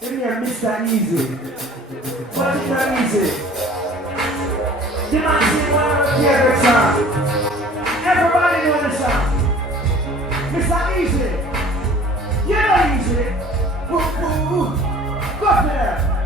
Give me a Mr. Easy. What is that easy? You might see one of the favorite songs. Everybody know the song. Mr. Easy. You know Easy. Woo, woo, woo. Go for that.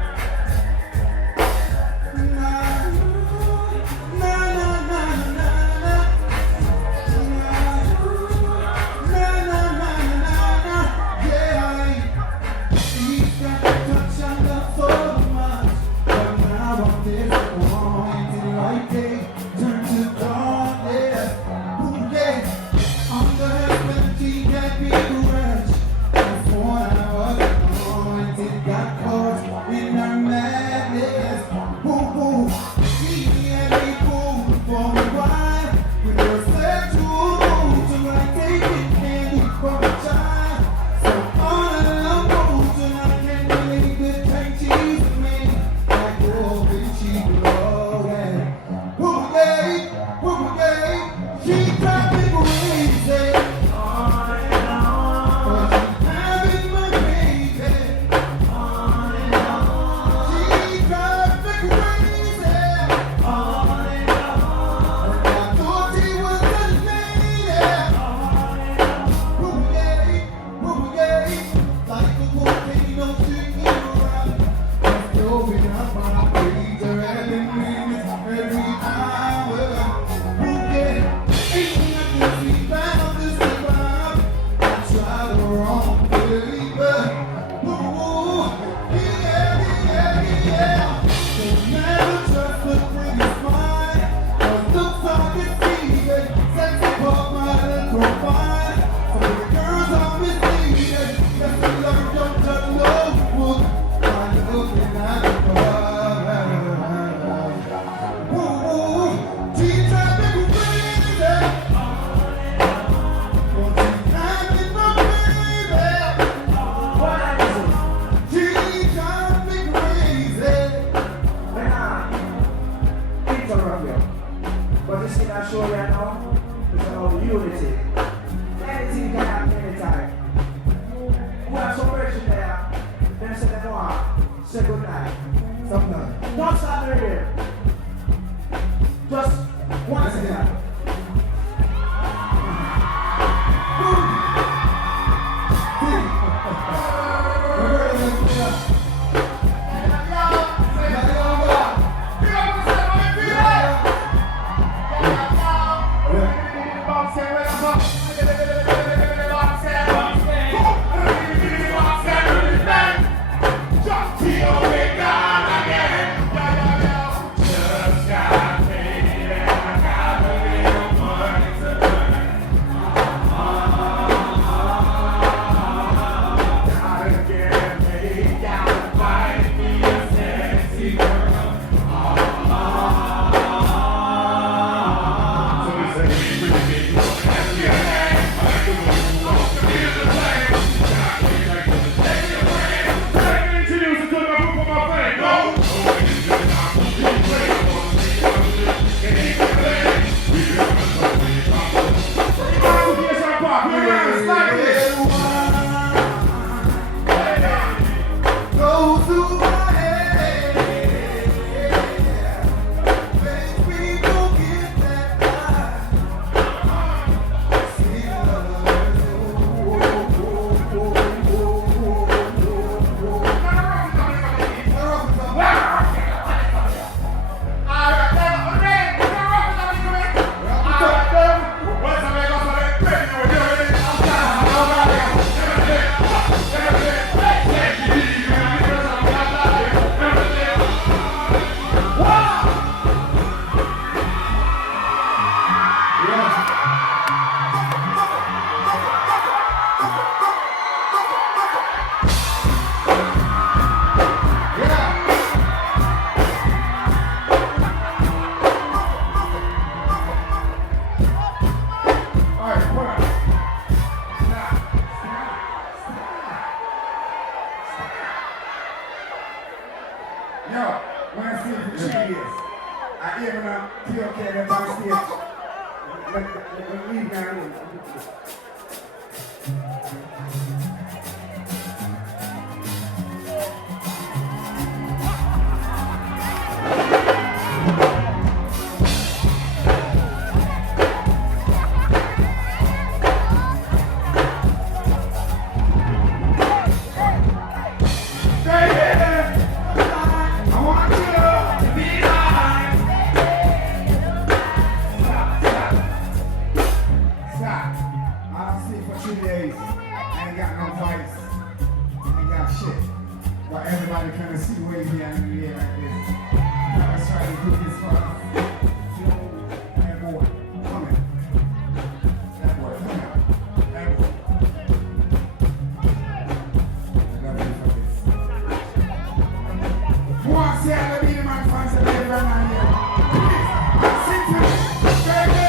Everybody kind of see wavy and in the air like this. Let's try to do this for us. That boy, come here. That boy, come here. That boy. I love you for this. Who wants to see all the Beenie Man fans that live right now here? Sing to me. Baby,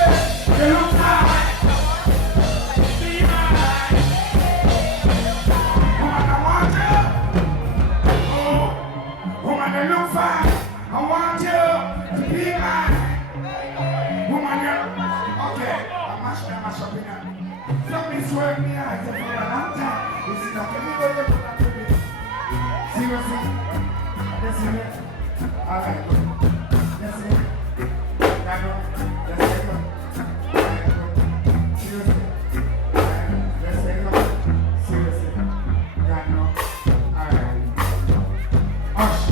you look high. Look fine. I want you to be mine. Woman, you're okay. I mash up in here. Something's working me out for a long time. This is not everybody that put that to me. Seriously? That's it. All right. That's it. That's it. Seriously. That's it. Seriously. Right now. All right. Hush.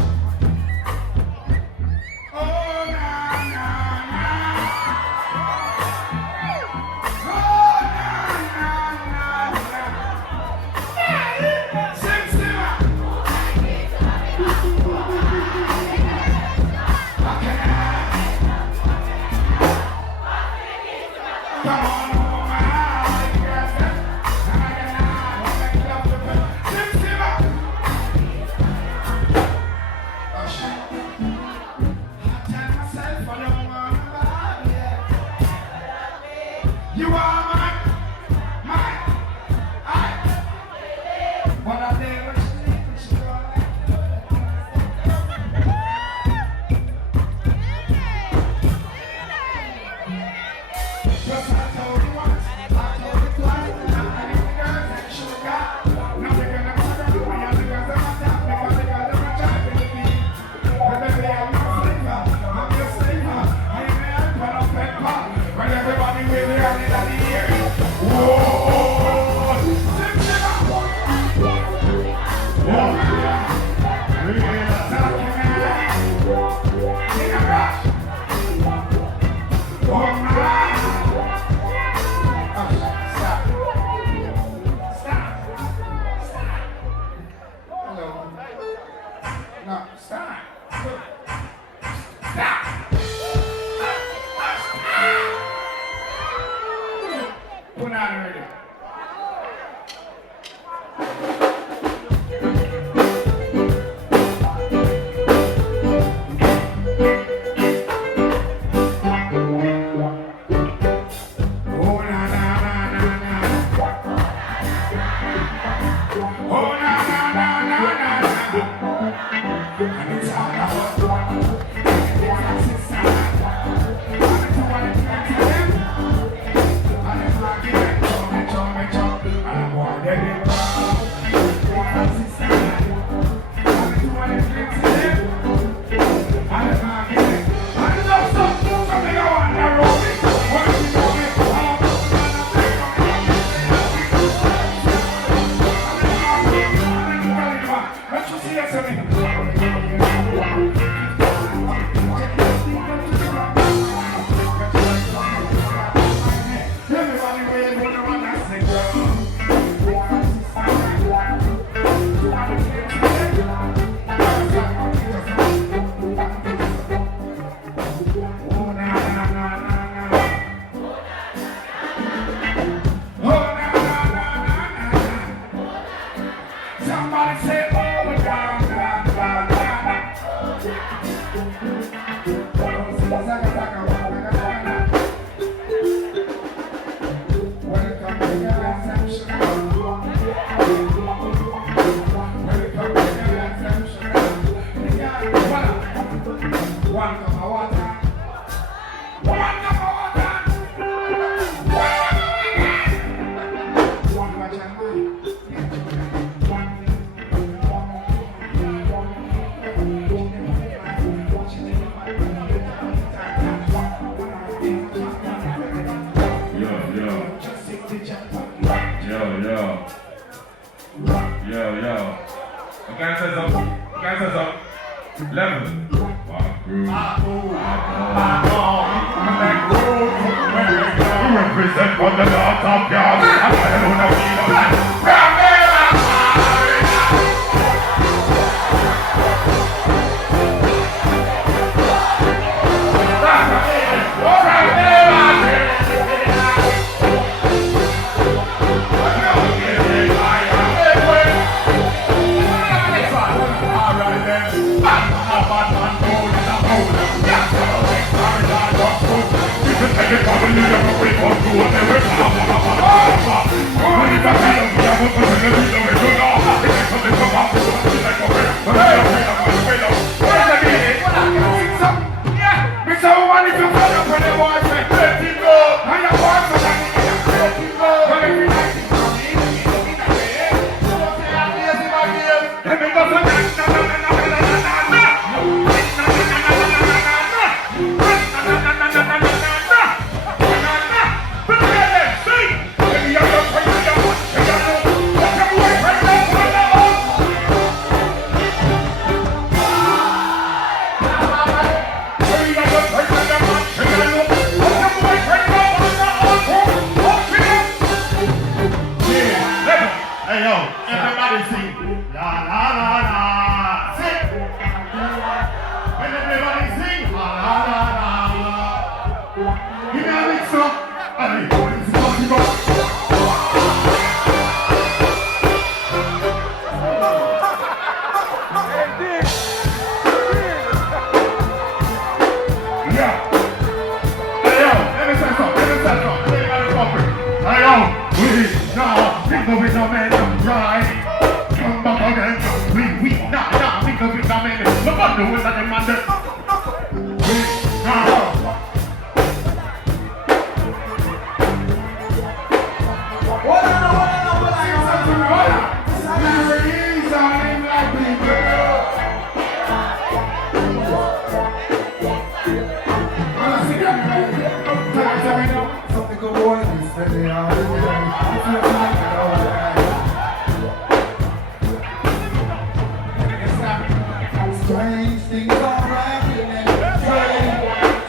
Strange things are happening.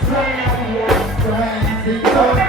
Strange things are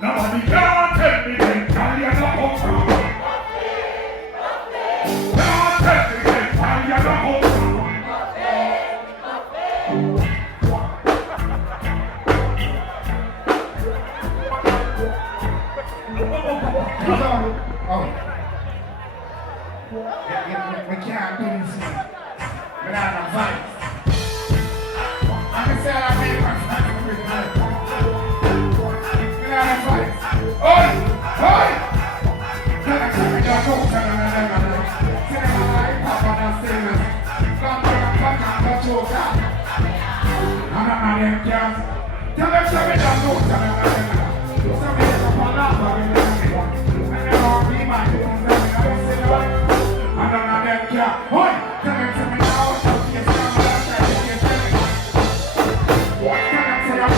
Nobody can tell me they tell you the whole time. Can't tell me they tell you the whole time. We can't do this without a fight. I can say I made my fight with my without a fight. Oi! Oi! Can I tell me the rules and I'm Papa and Stevens. Come to the fuck and the choker. I'm not them girls. Tell them to me the rules and I'm some of them are not and they don't be my things and I don't say no. I'm not them girls. Oi! Tell them to me now. Yes, I'm not that. Yes, tell them say I'm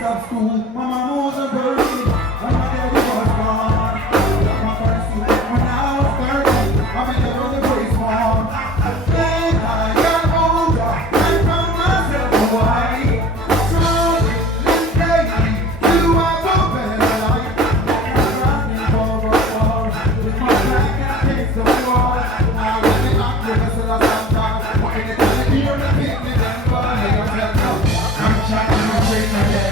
stop school, mama was a virgin, when my daddy was gone. My first student when I was 13, I made a brother brace one. Then I got older, and found myself a wife. Slowly, this day, do I go better life? I'm running for a war, with my back against the wall. Now when they knock with us, I stop down. What in the time, hear the picnic, and fun, they don't tell no. I'm trying to break my head.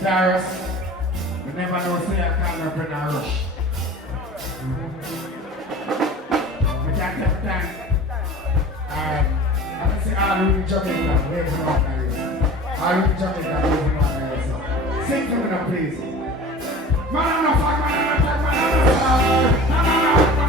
Tarrus, we never know say I can't bring a rush. We can't take time. I can say all in Jamaica, where's the organization? All in Jamaica, where's the organization? Sing to me now, please. Man, no fuck, man, no fuck, man, no fuck, man, no fuck.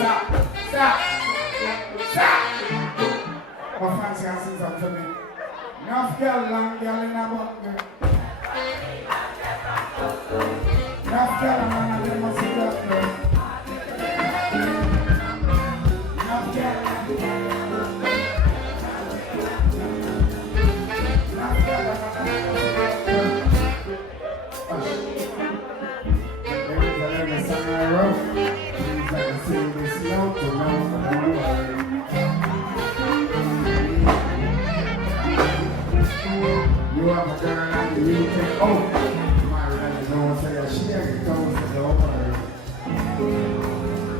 Stop! My fancy can sing something to me. Enough girl, long girl in a butt, girl. Enough girl, and they must see that, girl. Enough girl, you have a girl and you think, oh, my really don't say that she ain't going to go worry.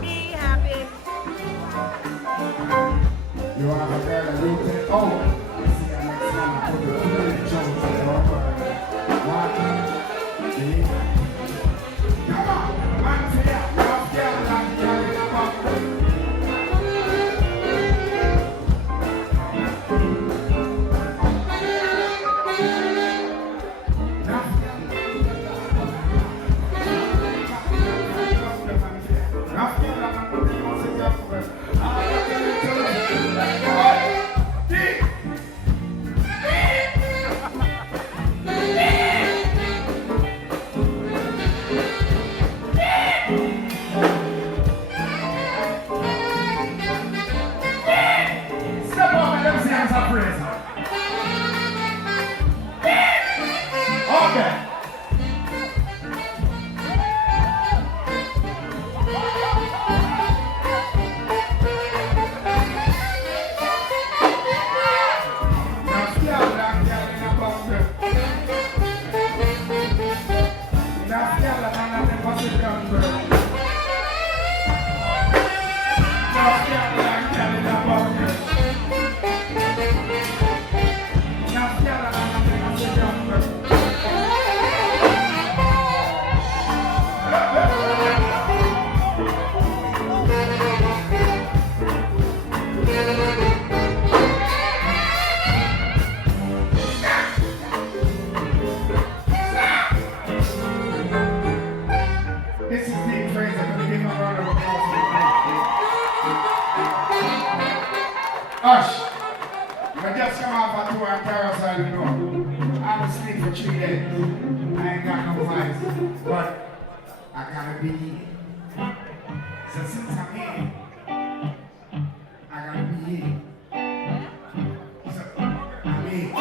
Be happy. You have a girl and you think, oh, see her next time I put the food in the chunk to go worry. What? See? Come on, man, see ya. Love girl and girl in the back. Hush! I just come off a tour in Tarrus, I don't know. I'm asleep for 3 days. I ain't got no voice. But I gotta be here. So since I'm here, I gotta be here. So I'm here.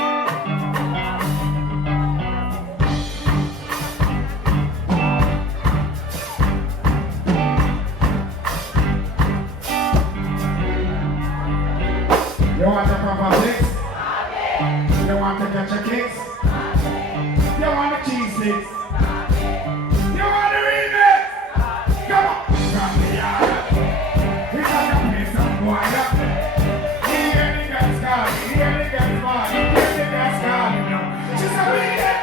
You want to proper fix? You want to catch a kicks? You want the cheese sticks? You want the remix? Come on! From the yard. We got to play some boy up there. Hear the guys calling, hear the guys calling, hear the guys calling now. Just a minute!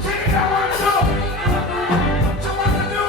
She don't want to do. She wants to do.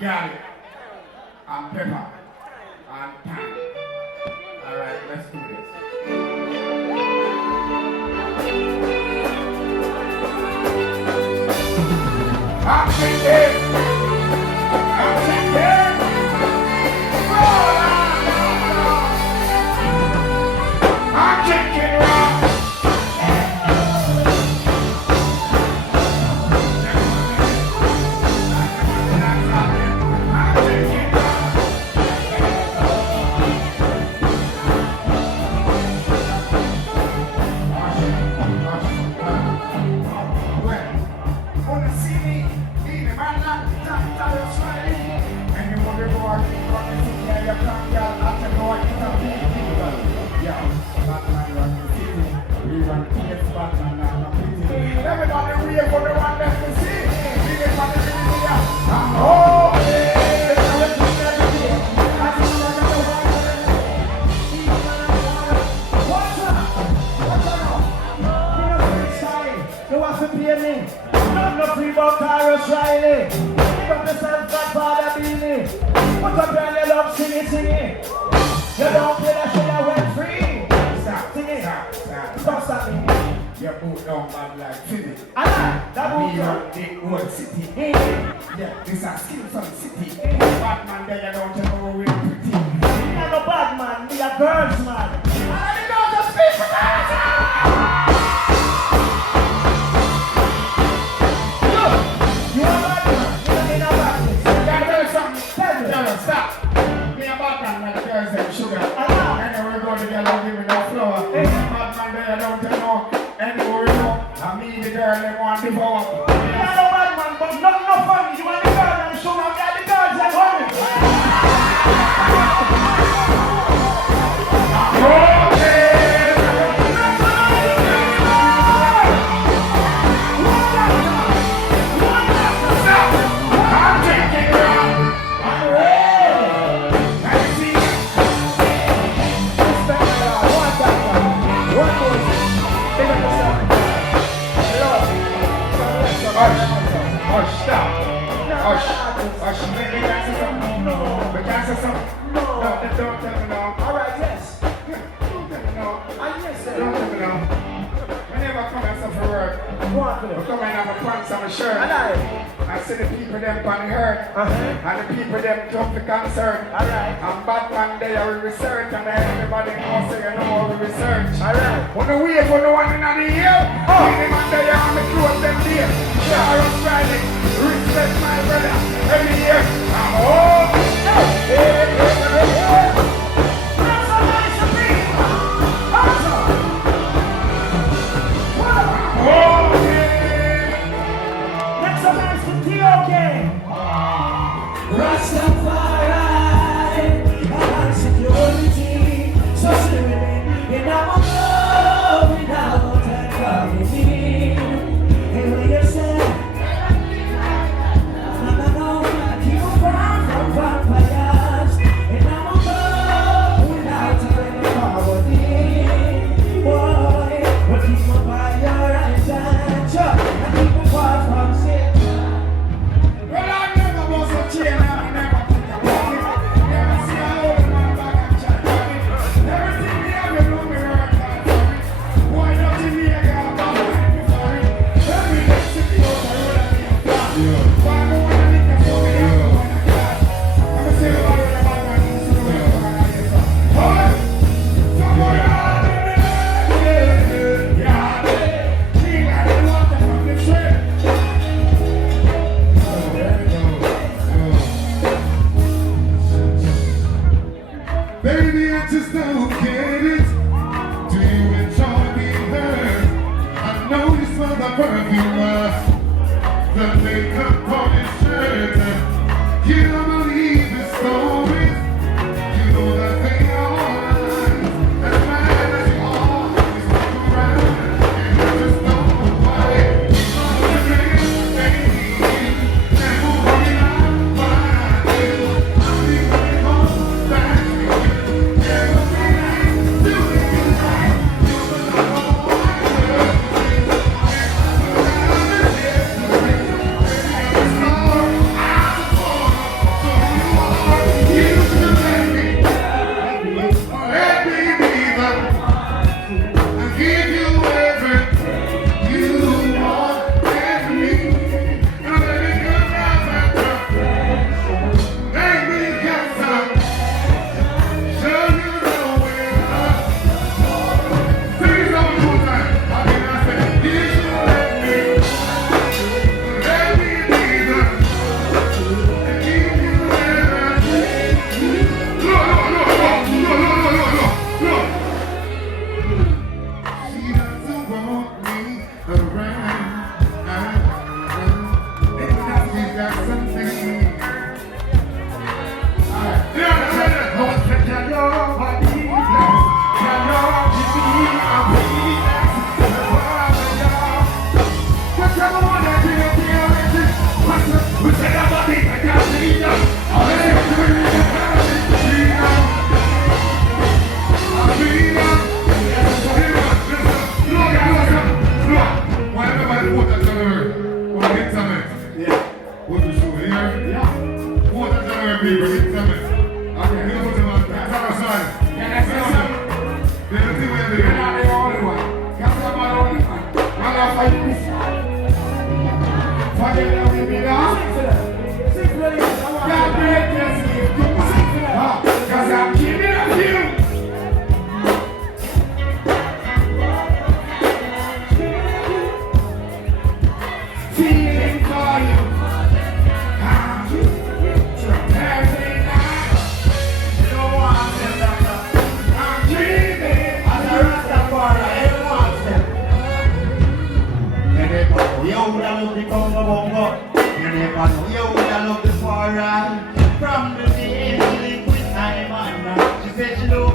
Garlic and pepper and thyme. All right, let's do this. I'm thinking. I'm thinking rock. down bad like Philly. That Me will run the whole city. Yeah, this a skill from city. Bad man there, you don't know we're pretty. Me not no bad man, me a girls man. And you don't just speak for that. Look, you a bad man, you don't need a badness. Can I tell you something? Tell me. Tell us, stop. Me a bad man when the girls them sugar. know. And then we go to get along give me no flour. Bad man there, you don't know. Anywhere you know, I mean the girl they want to devour. You are no bad man, but not no funny. You are the girl and show up at the girls and honey. Hush, make me dance or something? No. We dance or something? No. No, then don't tell me now. All right, yes. Don't tell me now. Yes, sir. Don't tell me now. Whenever I come and suffer work, Go on for I them. come and have a pants and a shirt. Alright. I see the people them on the hurt. And the people them jump the concern. Alright. And Batman they are research and everybody knows so you know how we research. Alright. When the wave for the one in the ear, see them and they are on the clothes them there. Tarrus riding, respect my brother. Every year, I'm home. That's a nice thing. Awesome. Next up is the TOK. Rastafari, our security. So swimming in our love, without a coming. And when you say, no, keep on from vampires. And I'm a girl without a poverty. Boy, but keep on by your eyes and shut. And keep on far from sin. Well, I never was a chain, I never put a pocket. Never see a old man back and chat about it. Everything me have, you know me work hard for it. Why not in me, I got a bad mind before it. Every day, city out the road, I need a plan. Why I don't wanna lick a phone, I don't wanna class. I'm a say about it, about my news, so we're going to get some. Hold! Somebody out in the yeah, she got the water from the train. Baby, I just don't get it. Do you enjoy being hurt? I know you smell the perfume, the makeup on your shirt. You don't believe the stories. You know that they are lies. As mad as you always look around, and you just don't know why. You know the things they need, and who worry about what I do. I'll be coming home back to you. Every night, doing you right. You're the number one girl.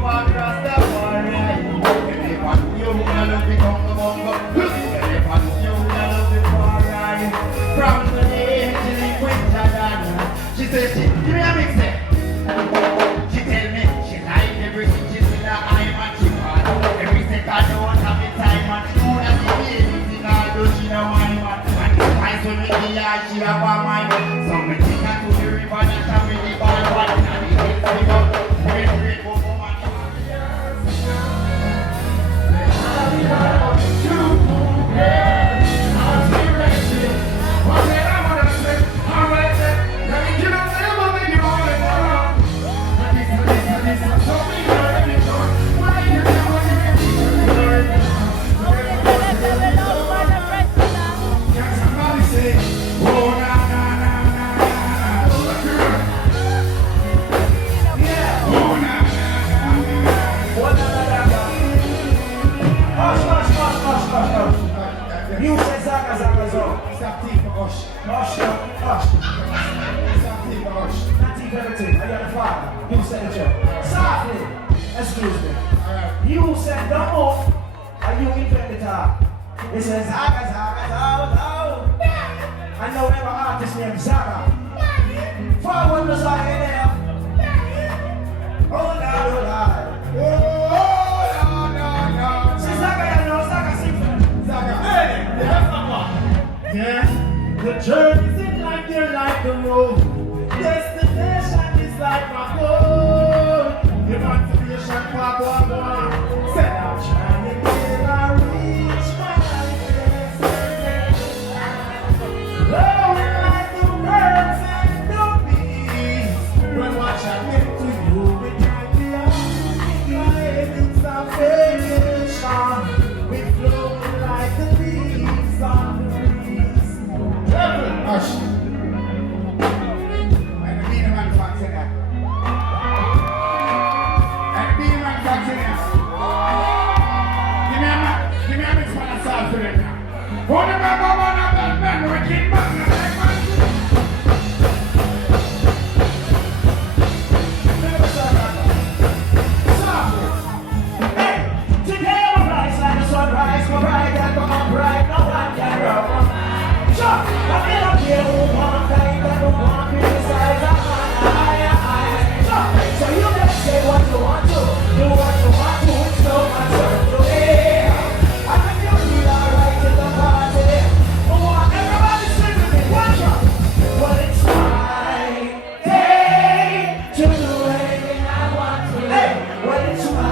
walk across the border. Elephant, you love the Congo Bongo. Elephant, you love the foreign. From the day she live with Jahbar. She said, give me a mix it. She tell me she like everything she see that I'm a chicken. Every second don't have the time and she know that she anything although she know my man. And the price when me the yard she have a mind. So me take her to the river and she with the ball one. And the hills we go. Great, great, go for man. You said Zaka Zaka Zone. Stop thief for Ush. Hush, hush. Stop thief for Ush. Not deep everything. Are you on the fire? You said it, Joe. Softly. Excuse me. You said no more. Are you invented it? It says Zaka Zaka Zaka. I know every artist named Zaka. Forward the Zaka in there. Oh, Lord, oh, Lord. Oh, no. See, Zaka, you know, Zaka sing for me. Zaga. Hey, that's not one. Yes, the journey's in life, they're like the road. Destination is like my goal. Emancipation, Papa, said I'm trying to get I reach my destination. Blowing like the birds and the bees. When watch I get to you, it might be on. It's a vacation. We flow like the leaves on the breeze. Hush. And the Beenie Man fucks in that. And the Beenie Man fucks in that. Give me a mix for the salt for it now. One of them, men, wicked man, Today I'm rise like the sunrise, my bride and my upright, no one can run. Sure, I'm in up here who want kind and who want criticize. Sure, so you can say what you want to, do what you want to, it's no matter to me. I think you feel alright in the party. Oh, everybody sing with me, watch out. Well, it's my day to do anything I want to. Hey, well, it's my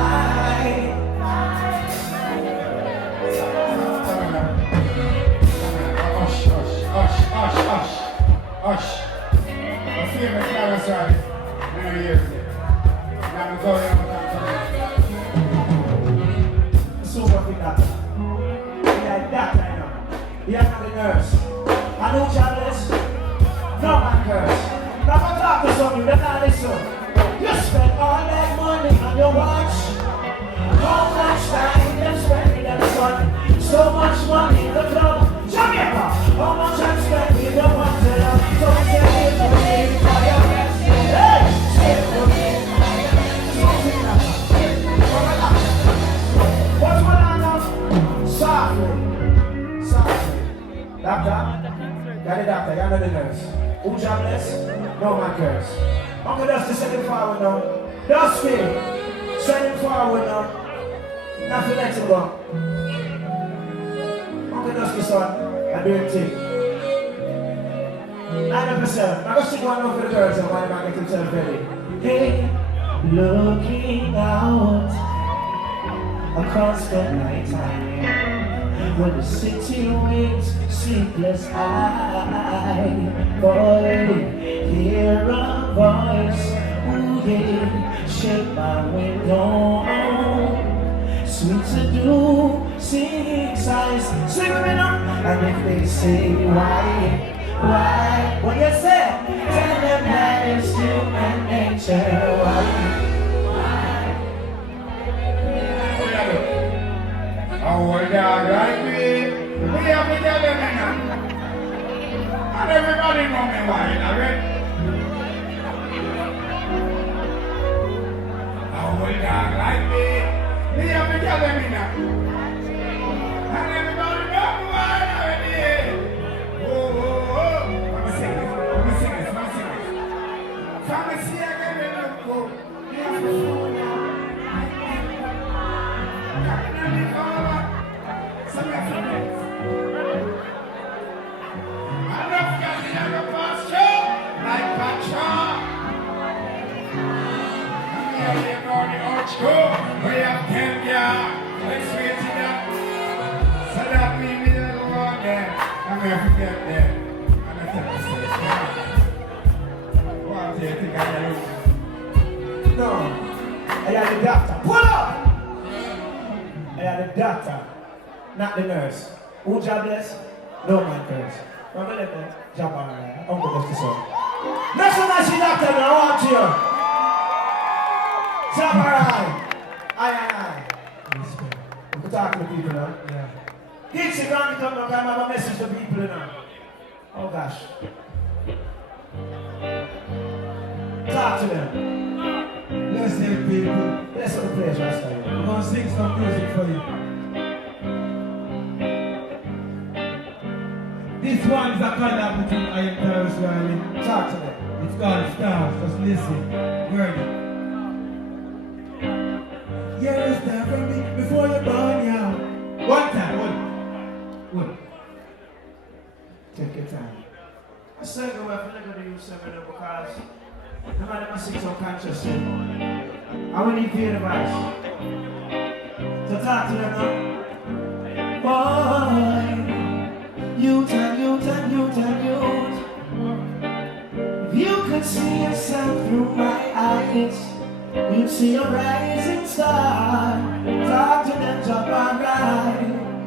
Hush. My favorite Tarrus right. Now here. Now we go here. Super fit doctor. Yeah, doctor, I know. You're not the nurse. I know jobless. No man curse. Now I talk to some of you, they're not listen. You spend all that money on your watch. How much time you spend in the sun? So much money in the club. Jamaica, how much I'm spending, you don't want to know. So say it for me, for your best. Hey, say it for me. What's going on now? Softly. Doctor? Got it, doctor. Y'all know the nurse. Who jobless? No man curse. Uncle Dusty, send him forward now. Dusty, send him forward now. Nothing let him go. Uncle Dusty, son, I do it too. 9%. I'm going to sing one more for the girls and why not get himself ready. Hey, looking out across the night time, when the city waits sleepless eye, boy, hear a voice, ooh yeah, shake my window, sweet to do, singing sighs, sing with me now, and if they say why, what you say, tell them that it's human nature, why? Oh, yeah, right, we have to tell them now. And everybody know me why, alright? Oh, dog like me. Me have to tell them now. And everybody know why already. Oh, oh, oh. Let me sing this. Pharmacy again, they look good. You have to slow down. Coming on the corner. Some of your friends. Enough got the other pasture, like Patra. And here you go, the arch go. We have 10 yards. Let's wait to that. So that means we don't go on there. I'm going to forget there. I'm going to tell you something. What do you think I do? No. I had the doctor. Pull up! I had the doctor, not the nurse. Who jobless? No man curse. Remember that, Jahbar, Uncle Dusty son. Next one I see doctor, I want you. Jahbar, I. We can talk to the people now. Yeah. Kingston, round it up now, I have a message to people now. Oh gosh. Talk to them. Listen, people. Bless up the place, Rasta. I'm gonna sing some music for you. This one's a collab between I and Tarrus Riley. Talk to them. It's called Stars. Just listen. Word it. You're a star for me before you're born, yeah. One time. One. Take your time. I say go away, I'm not going to use 7 because no matter my 6 unconscious, I will need your advice. So talk to them now. Boy, youth. If you could see yourself through my eyes, you'd see a rising star. Talk to them, Jahbar,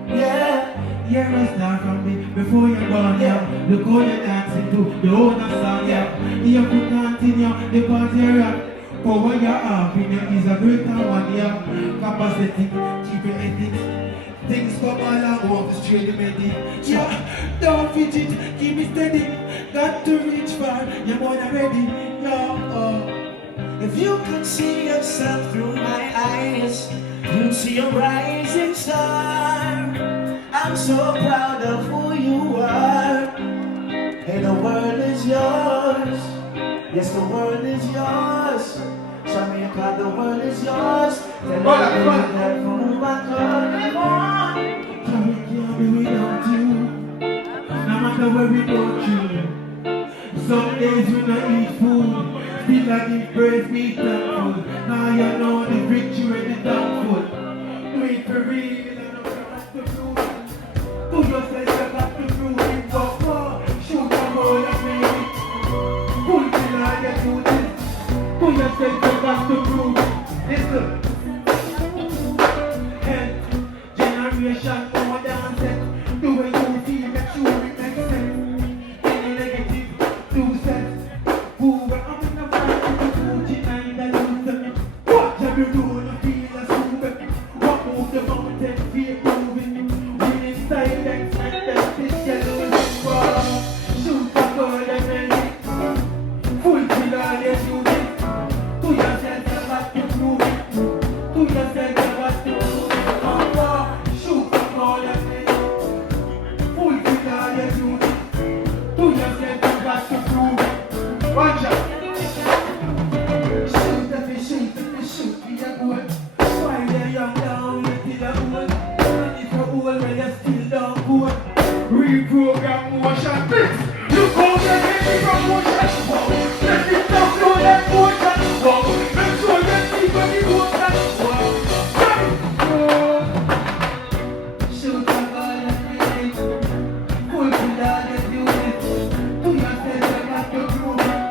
yeah. You're a star from me before you're gone, yeah. Look how you're dancing to the owner song, yeah. You have to continue the party rap. Power you have in you is a greater one, yeah. Capacity, keep your ethics. Things come along, walk the straight the medic. Yeah, don't fidget, keep me steady. Got to reach far, you're more than ready, yeah. If you could see yourself through my eyes, you'd see a rising star. I'm so proud of who you are. Hey, the world is yours. Yes, the world is yours. Jamaica, the world is yours. Tell everyone that from my God, we can't be without you. No matter where we go through. Some days we not eat food. Still I give praise, me thankful. Now you know the victory and the downfall. Do it for real and I'm not to prove it. Do yourself you got to prove it. But shoot them all and make it. Pull till I get to this. Do yourself you got to prove it. Listen. Generation more than set. Do what you feel, make sure it makes sense. Any negative, do sense. Who were up in the fight with the Gucci and the loser. What have you done? You feel a super. What move the mountain, feel moving. Winning silence and then this yellow war. Shoot for gold and make it. Fulfill all your duties. To yourself, you got to prove it. To yourself, you got to prove it. Watch out! Shoot, be a good. Why they're young down, you still a good. And if you're old, well, you're still down good. Reprogram motion fix. You come and get me from motion. Wow. Let it down, know that motion. Wow. Make sure you see when you go that. Wow. Shoot a ball and make it. Fulfill all your duties. To yourself, you got to prove it.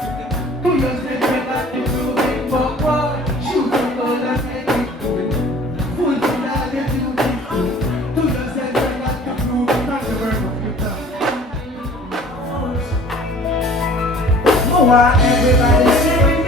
To yourself, you got to prove it. But what? Shoot a ball and make it. Fulfill all your duties. To yourself, you got to prove it. Not the word of your time. Oh, everybody sing.